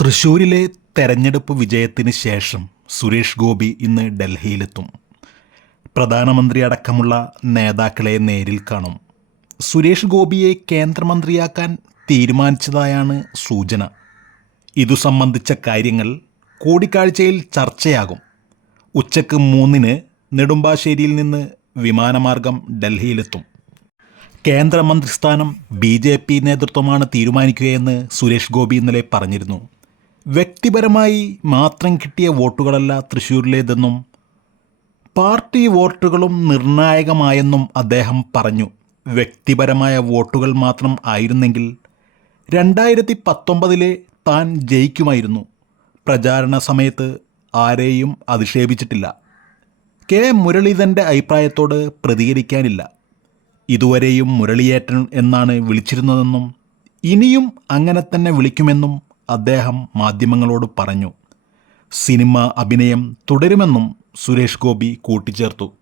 തൃശൂരിലെ തെരഞ്ഞെടുപ്പ് വിജയത്തിന് ശേഷം സുരേഷ് ഗോപി ഇന്ന് ഡൽഹിയിലെത്തും. പ്രധാനമന്ത്രി അടക്കമുള്ള നേതാക്കളെ നേരിൽ കാണും. സുരേഷ് ഗോപിയെ കേന്ദ്രമന്ത്രിയാക്കാൻ തീരുമാനിച്ചതായാണ് സൂചന. ഇതു സംബന്ധിച്ച കാര്യങ്ങൾ കൂടിക്കാഴ്ചയിൽ ചർച്ചയാകും. ഉച്ചയ്ക്ക് മൂന്നിന് നെടുമ്പാശ്ശേരിയിൽ നിന്ന് വിമാനമാർഗം ഡൽഹിയിലെത്തും. കേന്ദ്രമന്ത്രിസ്ഥാനം ബി ജെ പി നേതൃത്വമാണ് തീരുമാനിക്കുകയെന്ന് സുരേഷ് ഗോപി ഇന്നലെ പറഞ്ഞിരുന്നു. വ്യക്തിപരമായി മാത്രം കിട്ടിയ വോട്ടുകളല്ല തൃശ്ശൂരിലേതെന്നും പാർട്ടി വോട്ടുകളും നിർണായകമായെന്നും അദ്ദേഹം പറഞ്ഞു. വ്യക്തിപരമായ വോട്ടുകൾ മാത്രം ആയിരുന്നെങ്കിൽ രണ്ടായിരത്തി പത്തൊമ്പതിലെ താൻ ജയിക്കുമായിരുന്നു. പ്രചാരണ സമയത്ത് ആരെയും അധിക്ഷേപിച്ചിട്ടില്ല. കെ മുരളീധരന്റെ അഭിപ്രായത്തോട് പ്രതികരിക്കാനില്ല. ഇതുവരെയും മുരളിയേറ്റൻ എന്നാണ് വിളിച്ചിരുന്നതെന്നും ഇനിയും അങ്ങനെ തന്നെ വിളിക്കുമെന്നും അദ്ദേഹം മാധ്യമങ്ങളോട് പറഞ്ഞു സിനിമ അഭിനയം തുടരുമെന്നും സുരേഷ് ഗോപി കൂട്ടിച്ചേർത്തു.